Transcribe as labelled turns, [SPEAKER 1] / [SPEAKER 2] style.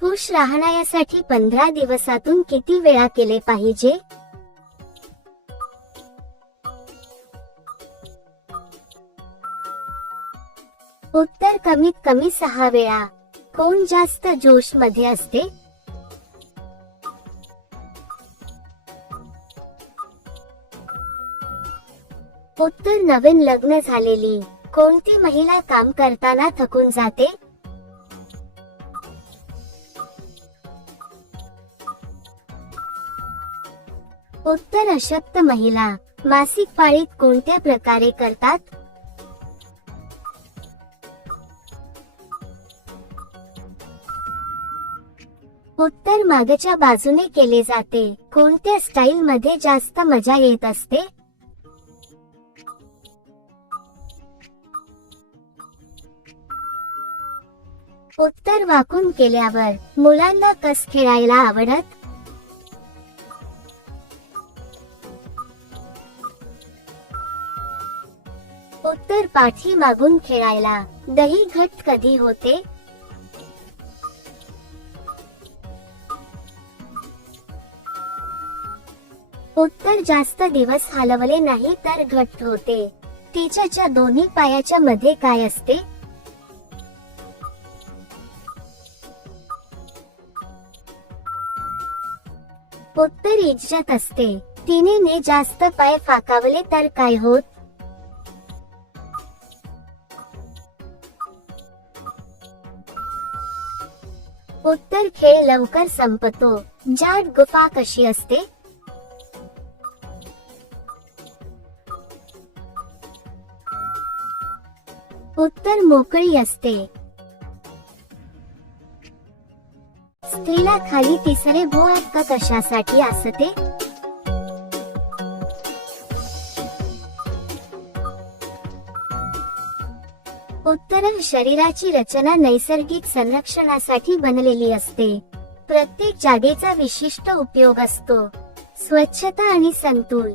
[SPEAKER 1] खुश राहण्यासाठी पंधरा दिवसातून किती वेळा केले पाहिजे? उत्तर कमीत कमी सहा वेळा. कोण जास्त जोशमध्ये असते? उत्तर नवीन लग्न झालेली. कोणती महिला काम करताना थकून जाते? उत्तर अशक्त महिला मासिक पाळीत कोणत्या प्रकारे करतात? उत्तर मागच्या बाजूने केले जाते. कोणत्या स्टाईल मध्ये जास्त मजा येत असते? उत्तर वाकून केल्यावर मुलांना कस खेळायला आवडत? उत्तर पाठी मागून खेळायला. दही घट कधी होते? उत्तर जास्त दिवस हलवले नाही तर घट्ट होते. तिच्याच्या दोन्ही पायाच्या मध्ये काय असते? उत्तर इज्जत असते. तिने ने जास्त पाय फाकावले तर काय होत? उत्तर खेळ लवकर संपतो. जाट गुफा कशी असते? उत्तर मोकळी असते. स्त्रीला खाली तिसरे भूळ कशासाठी असते? उत्तर शरीराची रचना नैसर्गिक संरक्षणासाठी बनलेली असते. प्रत्येक जागेचा विशिष्ट उपयोग असतो. स्वच्छता आणि संतुल